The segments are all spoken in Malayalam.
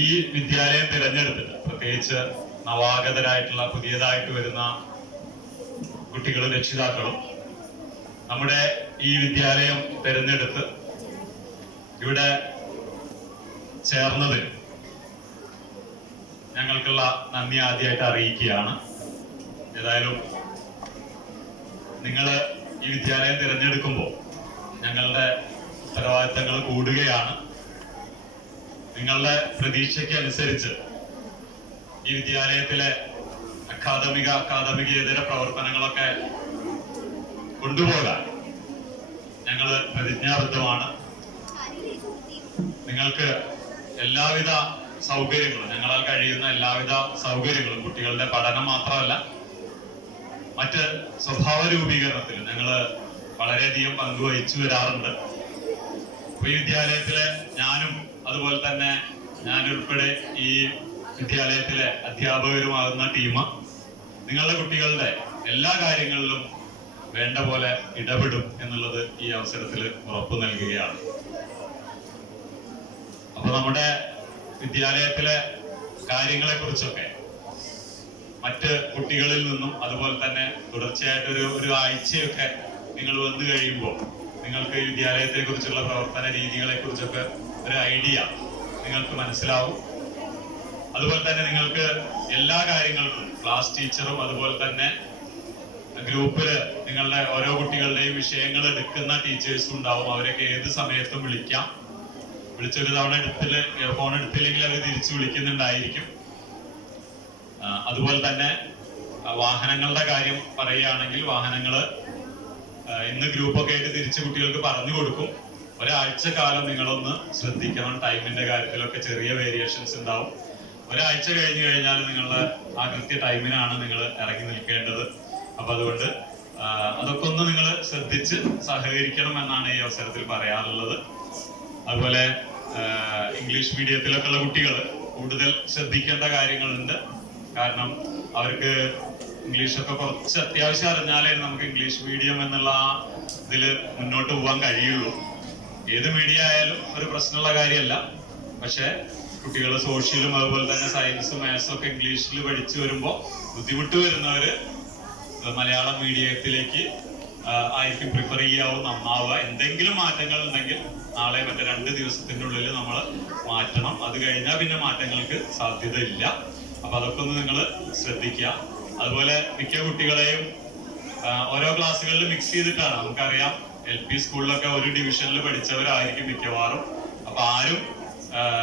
ഈ വിദ്യാലയം തിരഞ്ഞെടുത്തിട്ട് പ്രത്യേകിച്ച് നവാഗതരായിട്ടുള്ള പുതിയതായിട്ട് വരുന്ന കുട്ടികളും രക്ഷിതാക്കളും നമ്മുടെ ഈ വിദ്യാലയം തിരഞ്ഞെടുത്ത് ഇവിടെ ചേർന്നതിൽ ഞങ്ങൾക്കുള്ള നന്ദി ആദ്യമായിട്ട് അറിയിക്കുകയാണ്. ഏതായാലും നിങ്ങൾ ഈ വിദ്യാലയം തിരഞ്ഞെടുക്കുമ്പോൾ ഞങ്ങളുടെ ഉത്തരവാദിത്തങ്ങൾ കൂടുകയാണ്. നിങ്ങളുടെ പ്രതീക്ഷയ്ക്ക് അനുസരിച്ച് ഈ വിദ്യാലയത്തിലെ അക്കാദമികേതര പ്രവർത്തനങ്ങളൊക്കെ കൊണ്ടുപോകാൻ ഞങ്ങൾ പ്രതിജ്ഞാബദ്ധമാണ്. നിങ്ങൾക്ക് എല്ലാവിധ സൗകര്യങ്ങളും, ഞങ്ങളാൽ കഴിയുന്ന എല്ലാവിധ സൗകര്യങ്ങളും, കുട്ടികളുടെ പഠനം മാത്രമല്ല മറ്റ് സ്വഭാവ രൂപീകരണത്തിൽ ഞങ്ങൾ വളരെയധികം പങ്കുവഹിച്ചു വരാറുണ്ട്. ഈ വിദ്യാലയത്തിലെ ഞാനും അതുപോലെ തന്നെ ഞാനുൾപ്പെടെ ഈ വിദ്യാലയത്തിലെ അധ്യാപകരുമാകുന്ന ടീം നിങ്ങളുടെ കുട്ടികളുടെ എല്ലാ കാര്യങ്ങളിലും വേണ്ട പോലെ ഇടപെടും എന്നുള്ളത് ഈ അവസരത്തിൽ ഉറപ്പു നൽകുകയാണ്. അപ്പൊ നമ്മുടെ വിദ്യാലയത്തിലെ കാര്യങ്ങളെ കുറിച്ചൊക്കെ മറ്റ് കുട്ടികളിൽ നിന്നും അതുപോലെ തന്നെ തുടർച്ചയായിട്ട് ഒരു ആഴ്ചയൊക്കെ നിങ്ങൾ വന്നു കഴിയുമ്പോൾ നിങ്ങൾക്ക് ഈ വിദ്യാലയത്തെ കുറിച്ചുള്ള പ്രവർത്തന രീതികളെ കുറിച്ചൊക്കെ ഒരു ഐഡിയ നിങ്ങൾക്ക് മനസ്സിലാവും. അതുപോലെ തന്നെ നിങ്ങൾക്ക് എല്ലാ കാര്യങ്ങൾക്കും ക്ലാസ് ടീച്ചറും അതുപോലെ തന്നെ ഗ്രൂപ്പില് നിങ്ങളുടെ ഓരോ കുട്ടികളുടെയും വിഷയങ്ങൾ എടുക്കുന്ന ടീച്ചേഴ്സും ഉണ്ടാവും. അവരൊക്കെ ഏത് സമയത്തും വിളിക്കാം. വിളിച്ചൊരു തവണ ഫോൺ എടുത്തില്ലെങ്കിൽ അവർ തിരിച്ചു വിളിക്കുന്നുണ്ടായിരിക്കും. അതുപോലെ തന്നെ വാഹനങ്ങളുടെ കാര്യം പറയുകയാണെങ്കിൽ വാഹനങ്ങള് ഇന്ന് ഗ്രൂപ്പൊക്കെ ആയിട്ട് തിരിച്ച് കുട്ടികൾക്ക് പറഞ്ഞു കൊടുക്കും. ഒരാഴ്ച കാലം നിങ്ങളൊന്ന് ശ്രദ്ധിക്കണം. ടൈമിന്റെ കാര്യത്തിലൊക്കെ ചെറിയ വേരിയേഷൻസ് ഉണ്ടാവും. ഒരാഴ്ച കഴിഞ്ഞു കഴിഞ്ഞാൽ നിങ്ങളുടെ ആ കൃത്യ ടൈമിനാണ് നിങ്ങൾ ഇറങ്ങി നിൽക്കേണ്ടത്. അപ്പൊ അതുകൊണ്ട് അതൊക്കെ ഒന്ന് നിങ്ങൾ ശ്രദ്ധിച്ച് സഹകരിക്കണം എന്നാണ് ഈ അവസരത്തിൽ പറയാറുള്ളത്. അതുപോലെ ഇംഗ്ലീഷ് മീഡിയത്തിലൊക്കെ ഉള്ള കുട്ടികൾ കൂടുതൽ ശ്രദ്ധിക്കേണ്ട കാര്യങ്ങളുണ്ട്. കാരണം അവർക്ക് ഇംഗ്ലീഷൊക്കെ കുറച്ച് അത്യാവശ്യം അറിഞ്ഞാലേ നമുക്ക് ഇംഗ്ലീഷ് മീഡിയം എന്നുള്ള ഇതിൽ മുന്നോട്ട് പോകാൻ കഴിയുള്ളൂ. ഏത് മീഡിയ ആയാലും ഒരു പ്രശ്നമുള്ള കാര്യമല്ല. പക്ഷെ കുട്ടികൾ സോഷ്യലും അതുപോലെ തന്നെ സയൻസും മാത്സും ഒക്കെ ഇംഗ്ലീഷിൽ പഠിച്ചു വരുമ്പോൾ ബുദ്ധിമുട്ട് വരുന്നവര് മലയാളം മീഡിയത്തിലേക്ക് ആയിരിക്കും പ്രിഫർ ചെയ്യാവും നന്നാവുക. എന്തെങ്കിലും മാറ്റങ്ങൾ ഉണ്ടെങ്കിൽ നാളെ മറ്റേ 2 ദിവസത്തിന്റെ ഉള്ളിൽ നമ്മൾ മാറ്റണം. അത് കഴിഞ്ഞാൽ പിന്നെ മാറ്റങ്ങൾക്ക് സാധ്യത ഇല്ല. അപ്പൊ അതൊക്കെ ഒന്ന് നിങ്ങൾ ശ്രദ്ധിക്കുക. അതുപോലെ മിക്ക കുട്ടികളെയും ഓരോ ക്ലാസ്സുകളിൽ മിക്സ് ചെയ്തിട്ടാണ്. നമുക്കറിയാം LP സ്കൂളിലൊക്കെ ഒരു ഡിവിഷനിൽ പഠിച്ചവരായിരിക്കും മിക്കവാറും. അപ്പൊ ആരും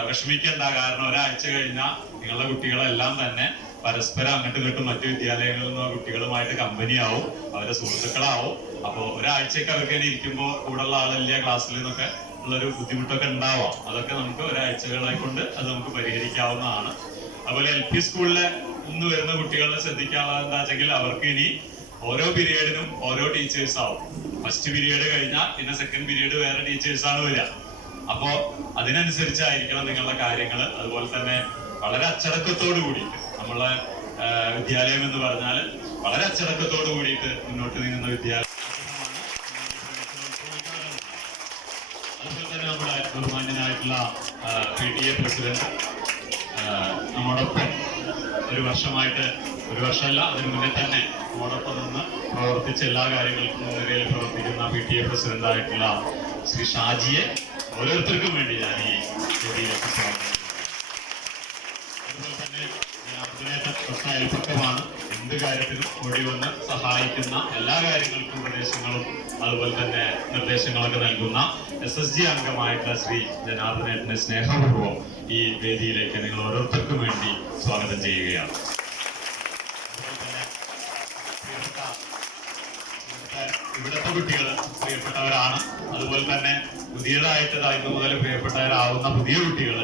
വിഷമിക്കേണ്ട. കാരണം ഒരാഴ്ച കഴിഞ്ഞാൽ നിങ്ങളുടെ കുട്ടികളെല്ലാം തന്നെ പരസ്പരം അങ്ങോട്ടും ഇങ്ങോട്ടും മറ്റു വിദ്യാലയങ്ങളിൽ നിന്ന് കുട്ടികളുമായിട്ട് കമ്പനിയാവും, അവരുടെ സുഹൃത്തുക്കളാവും. അപ്പോൾ ഒരാഴ്ചയൊക്കെ അവർക്ക് തന്നെ ഇരിക്കുമ്പോൾ കൂടെയുള്ള ആളില്ല ക്ലാസ്സിൽ നിന്നൊക്കെ ഉള്ളൊരു ബുദ്ധിമുട്ടൊക്കെ ഉണ്ടാവാം. അതൊക്കെ നമുക്ക് ഒരാഴ്ചകളെ കൊണ്ട് അത് നമുക്ക് പരിഹരിക്കാവുന്നതാണ്. അതുപോലെ LP സ്കൂളിലെ ഇന്ന് വരുന്ന കുട്ടികളെ ശ്രദ്ധിക്കാനുള്ളത് എന്താ വെച്ചെങ്കിൽ അവർക്ക് ഇനി ഓരോ പീരീഡിനും ഓരോ ടീച്ചേഴ്സ് ആവും. ഫസ്റ്റ് പീരീഡ് കഴിഞ്ഞാൽ പിന്നെ സെക്കൻഡ് പീരീഡ് വേറെ ടീച്ചേഴ്സാണ് വരിക. അപ്പോ അതിനനുസരിച്ചായിരിക്കണം നിങ്ങളുടെ കാര്യങ്ങൾ. അതുപോലെ തന്നെ വളരെ അച്ചടക്കത്തോട് കൂടിയിട്ട് നമ്മളെ വിദ്യാലയം എന്ന് പറഞ്ഞാൽ വളരെ അച്ചടക്കത്തോട് കൂടിയിട്ട് മുന്നോട്ട് നീങ്ങുന്ന വിദ്യാലയം. അതുപോലെ തന്നെ നമ്മുടെ ബഹുമാന്യനായിട്ടുള്ള PTA പ്രസിഡന്റ് നമ്മോടൊപ്പം ഒരു വർഷമല്ല അതിനു മുന്നേ തന്നെ നമ്മോടൊപ്പം നിന്ന് പ്രവർത്തിച്ച എല്ലാ കാര്യങ്ങൾക്കും മുൻനിരയിൽ പ്രവർത്തിക്കുന്ന PTA പ്രസിഡന്റ് ആയിട്ടുള്ള ശ്രീ ഷാജിയെ ഓരോരുത്തർക്കും വേണ്ടി ഞാൻ ഈ വേദിയിലേക്ക് സ്വാഗതം. അതുപോലെ തന്നെ തൊട്ട അയൽപ്പക്കമാണ്. എന്ത് കാര്യത്തിനും ഓടി വന്ന് സഹായിക്കുന്ന എല്ലാ കാര്യങ്ങൾക്കും ഉപദേശങ്ങളും അതുപോലെ തന്നെ നിർദ്ദേശങ്ങളൊക്കെ നൽകുന്ന SSG അംഗമായിട്ടുള്ള ശ്രീ ജനാർദ്ദനേട്ടനെ സ്നേഹപൂർവ്വം ഈ വേദിയിലേക്ക് നിങ്ങൾ ഓരോരുത്തർക്കും വേണ്ടി സ്വാഗതം ചെയ്യുകയാണ്. ഇവിടുത്തെ കുട്ടികൾ പ്രിയപ്പെട്ടവരാണ്. അതുപോലെ തന്നെ പുതിയതായിട്ട് ഇന്ന് മുതൽ പ്രിയപ്പെട്ടവരാവുന്ന പുതിയ കുട്ടികൾ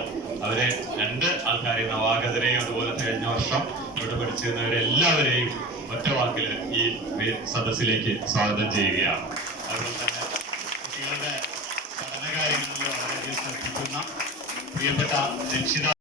അവരെ 2 ആൾക്കാരെ നവാഗതരെയും അതുപോലെ കഴിഞ്ഞ വർഷം ഇവിടെ പഠിച്ചിരുന്നവരെല്ലാവരെയും ഒറ്റ വാക്കിൽ ഈ സദസ്സിലേക്ക് സ്വാഗതം ചെയ്യുകയാണ്. അതുപോലെ തന്നെ കുട്ടികളുടെ പഠനകാര്യങ്ങളിൽ വളരെയധികം ശ്രദ്ധിക്കുന്ന പ്രിയപ്പെട്ട രക്ഷിതാക്കൾ